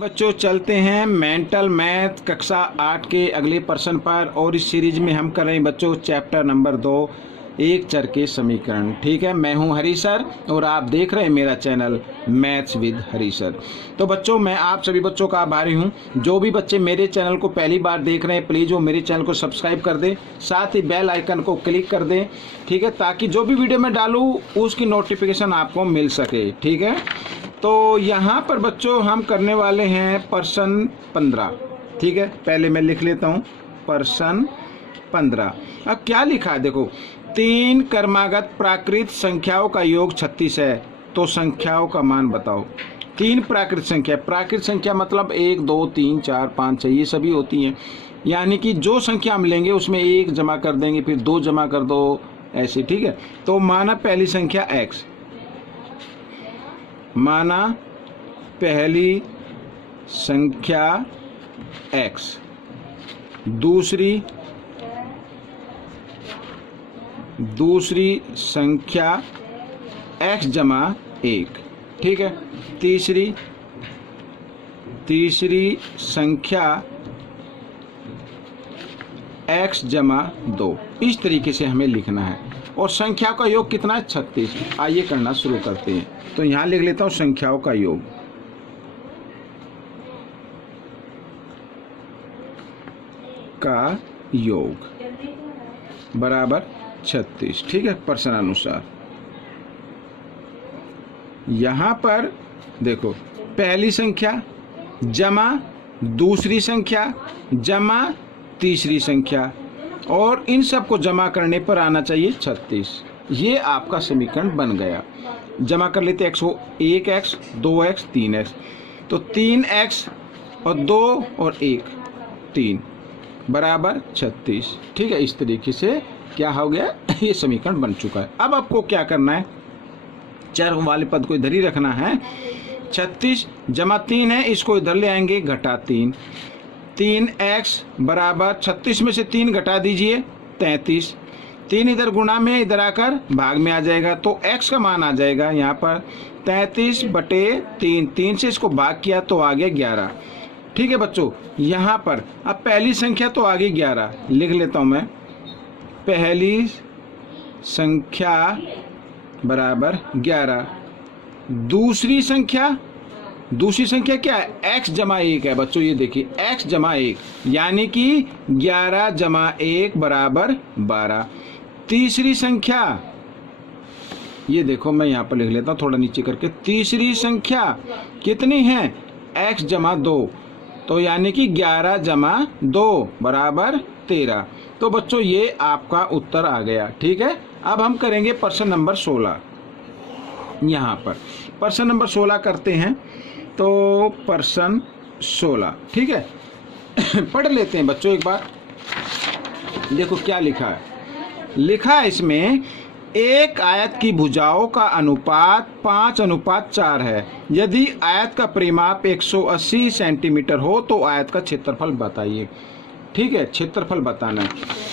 बच्चों चलते हैं मेंटल मैथ कक्षा 8 के अगले प्रश्न पर। और इस सीरीज में हम कर रहे हैं बच्चों चैप्टर नंबर 2 एक चर के समीकरण। ठीक है, मैं हूं हरी सर और आप देख रहे हैं मेरा channel maths with Hari sir. तो बच्चों मैं आप सभी बच्चों का आभारी हूं। जो भी बच्चे मेरे चैनल को पहली बार देख रहे हैं प्लीज़ वो मेरे चैनल को सब्सक्राइब कर दें, साथ ही बेल आइकन को क्लिक कर दें। ठीक है, ताकि जो भी वीडियो मैं डालूँ उसकी नोटिफिकेशन आपको मिल सके। ठीक है, तो यहाँ पर बच्चों हम करने वाले हैं प्रश्न 15। ठीक है, पहले मैं लिख लेता हूँ प्रश्न 15। अब क्या लिखा है देखो, 3 क्रमागत प्राकृत संख्याओं का योग 36 है, तो संख्याओं का मान बताओ। 3 प्राकृत संख्या मतलब 1 2 3 4 5 6 ये सभी होती हैं। यानी कि जो संख्या हम लेंगे उसमें 1 जमा कर देंगे, फिर 2 जमा कर दो, ऐसे। ठीक है, तो माना पहली संख्या x, माना पहली संख्या x, दूसरी संख्या x जमा 1। ठीक है, तीसरी संख्या x जमा 2। इस तरीके से हमें लिखना है। और संख्या का योग कितना है? 36। आइए करना शुरू करते हैं। तो यहां लिख लेता हूं संख्याओं का योग बराबर 36। ठीक है, प्रश्न अनुसार यहां पर देखो पहली संख्या जमा दूसरी संख्या जमा तीसरी संख्या, और इन सब को जमा करने पर आना चाहिए 36। ये आपका समीकरण बन गया। जमा कर लेते x हो 1x 2x 3x, तो 3x और 2 और 1 3 बराबर 36। ठीक है, इस तरीके से क्या हो गया ये समीकरण बन चुका है। अब आपको क्या करना है, चर वाले पद को इधर ही रखना है। 36 जमा 3 है, इसको इधर ले आएंगे, घटा 3। 3x बराबर 36 में से 3 घटा दीजिए 33। 3 इधर गुणा में, इधर आकर भाग में आ जाएगा, तो x का मान आ जाएगा यहाँ पर 33/3। 3 से इसको भाग किया तो आ गया 11। ठीक है बच्चों, यहाँ पर अब पहली संख्या तो आ गई 11, लिख लेता हूँ मैं। पहली संख्या बराबर 11। दूसरी संख्या क्या है? x जमा 1 है बच्चों। ये देखिए x जमा 1 यानी कि 11 जमा 1 बराबर 12। तीसरी संख्या ये देखो, मैं यहाँ पर लिख लेता हूँ थोड़ा नीचे करके। तीसरी संख्या कितनी है? x जमा 2, तो यानी कि 11 जमा 2 बराबर 13। तो बच्चों ये आपका उत्तर आ गया। ठीक है, अब हम करेंगे प्रश्न नंबर 16। यहाँ पर प्रश्न नंबर 16 करते हैं। तो प्रश्न 16, ठीक है पढ़ लेते हैं बच्चों एक बार। देखो क्या लिखा है। लिखा है इसमें, एक आयत की भुजाओं का अनुपात 5:4 है। यदि आयत का परिमाप 180 सेंटीमीटर हो तो आयत का क्षेत्रफल बताइए। ठीक है, क्षेत्रफल बताना है।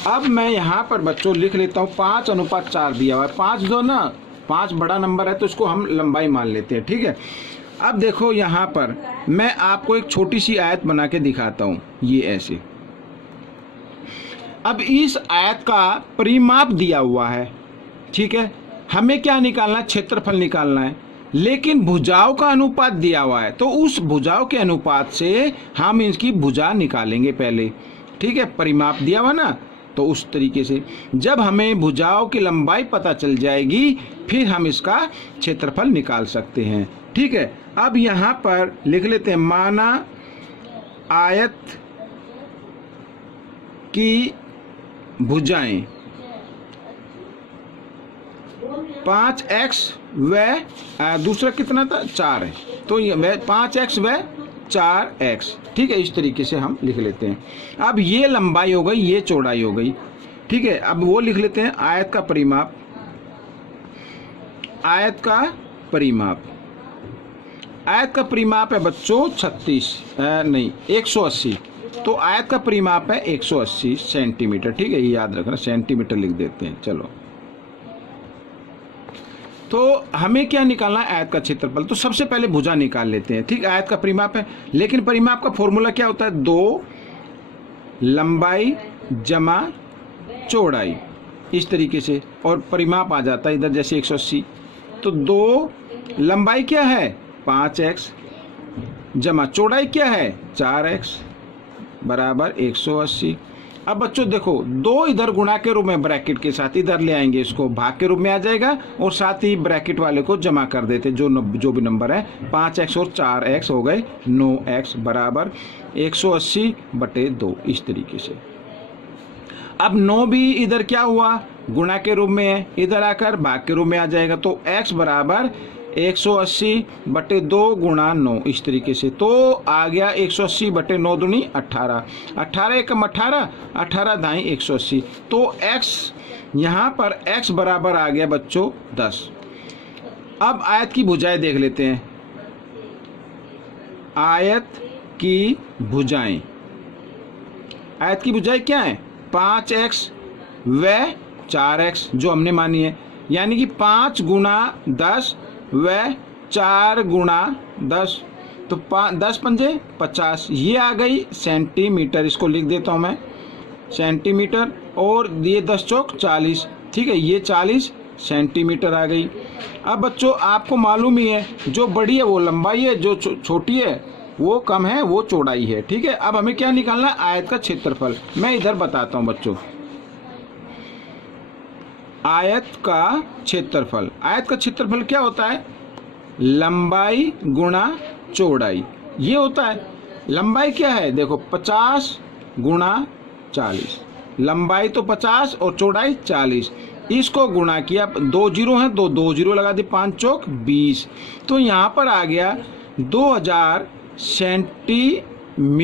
अब मैं यहाँ पर बच्चों लिख लेता हूँ 5:4 दिया हुआ है। 5 जो ना 5 बड़ा नंबर है तो इसको हम लंबाई मान लेते हैं। ठीक है, अब देखो यहाँ पर मैं आपको एक छोटी सी आयत बना के दिखाता हूँ, ये ऐसे। अब इस आयत का परिमाप दिया हुआ है। ठीक है, हमें क्या निकालना है? क्षेत्रफल निकालना है। लेकिन भुजाओं का अनुपात दिया हुआ है, तो उस भुजाओं के अनुपात से हम इसकी भुजा निकालेंगे पहले। ठीक है, परिमाप दिया हुआ ना, तो उस तरीके से जब हमें भुजाओं की लंबाई पता चल जाएगी फिर हम इसका क्षेत्रफल निकाल सकते हैं। ठीक है, अब यहाँ पर लिख लेते हैं, माना आयत की भुजाएं 5x व दूसरा कितना था? 4 है, तो ये 5x व 4x। ठीक है, इस तरीके से हम लिख लेते हैं। अब ये लंबाई हो गई, ये चौड़ाई हो गई। ठीक है, अब वो लिख लेते हैं आयत का परिमाप। आयत का परिमाप है बच्चों 180। तो आयत का परिमाप है 180 सेंटीमीटर। ठीक है, ये याद रखना, सेंटीमीटर लिख देते हैं। चलो तो हमें क्या निकालना है, आयत का क्षेत्रफल। तो सबसे पहले भुजा निकाल लेते हैं, ठीक। आयत का परिमाप है, लेकिन परिमाप का फॉर्मूला क्या होता है, 2 लंबाई जमा चौड़ाई, इस तरीके से, और परिमाप आ जाता है इधर जैसे 180। तो 2 लंबाई क्या है 5x जमा चौड़ाई क्या है 4x बराबर 180। अब बच्चों देखो 2 इधर गुणा के रूप में ब्रैकेट के साथ इधर ले आएंगे, इसको भाग के रूप में आ जाएगा, और साथ ही ब्रैकेट वाले को जमा कर देते, जो भी नंबर है 5x और 4x हो गए 9x बराबर 180/2, इस तरीके से। अब 9 भी इधर क्या हुआ गुणा के रूप में है, इधर आकर भाग के रूप में आ जाएगा, तो x बराबर 180/2 गुणा 9, इस तरीके से। तो आ गया 180/9 दूनी 18, 18 एकम 18, 18 दाई 180। तो x यहाँ पर x बराबर आ गया बच्चों 10। अब आयत की भुजाएं देख लेते हैं। आयत की भुजाएं, आयत की भुजाएं क्या है 5x व 4x जो हमने मानी है, यानी कि 5 गुणा 10 व 4 गुणा 10, तो 10 पंजे 50, ये आ गई सेंटीमीटर। इसको लिख देता हूँ मैं सेंटीमीटर, और ये 10 चौक 40, ठीक है, ये 40 सेंटीमीटर आ गई। अब बच्चों आपको मालूम ही है जो बड़ी है वो लंबाई है, जो छोटी है वो कम है वो चौड़ाई है, ठीक है। अब हमें क्या निकालना है, आयत का क्षेत्रफल। मैं इधर बताता हूँ बच्चों, आयत का क्षेत्रफल। आयत का क्षेत्रफल क्या होता है, लंबाई गुणा चौड़ाई, ये होता है। लंबाई क्या है देखो 50 गुणा 40, लंबाई तो 50 और चौड़ाई 40, इसको गुणा किया, 2 जीरो हैं, 2 जीरो लगा दी, 5 चौक 20, तो यहाँ पर आ गया 2000 सेंटीमीटर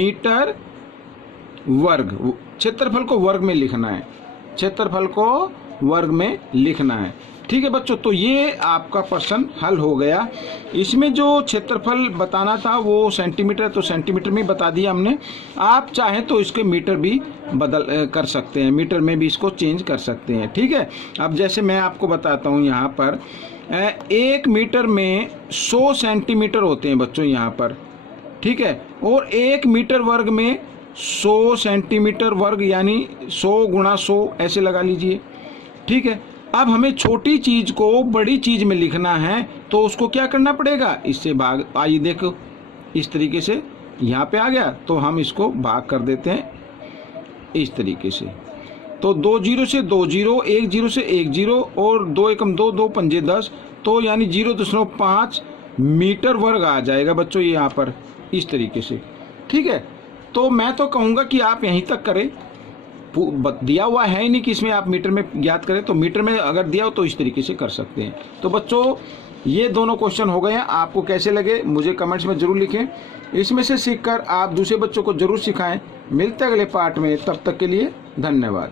वर्ग। क्षेत्रफल को वर्ग में लिखना है, क्षेत्रफल को वर्ग में लिखना है, ठीक है बच्चों। तो ये आपका प्रश्न हल हो गया। इसमें जो क्षेत्रफल बताना था वो सेंटीमीटर, तो सेंटीमीटर में बता दिया हमने। आप चाहें तो इसके मीटर भी बदल कर सकते हैं, मीटर में भी इसको चेंज कर सकते हैं, ठीक है। अब जैसे मैं आपको बताता हूँ, यहाँ पर 1 मीटर में 100 सेंटीमीटर होते हैं बच्चों यहाँ पर, ठीक है, और 1 मीटर वर्ग में 100 सेंटीमीटर वर्ग, यानी 100 गुणा 100 ऐसे लगा लीजिए, ठीक है। अब हमें छोटी चीज को बड़ी चीज में लिखना है, तो उसको क्या करना पड़ेगा, इससे भाग। आइए देखो इस तरीके से यहाँ पे आ गया, तो हम इसको भाग कर देते हैं इस तरीके से। तो 2 जीरो से 2 जीरो, 1 जीरो से 1 जीरो, और 2 एकम 2, 2 पंजे 10, तो यानी 0.5 मीटर वर्ग आ जाएगा बच्चों ये यहाँ पर, इस तरीके से, ठीक है। तो मैं तो कहूँगा कि आप यहीं तक करें, दिया हुआ है ही नहीं कि इसमें आप मीटर में ज्ञात करें, तो मीटर में अगर दिया हो तो इस तरीके से कर सकते हैं। तो बच्चों ये दोनों क्वेश्चन हो गए हैं, आपको कैसे लगे मुझे कमेंट्स में जरूर लिखें। इसमें से सीखकर आप दूसरे बच्चों को जरूर सिखाएं। मिलते हैं अगले पार्ट में, तब तक के लिए धन्यवाद।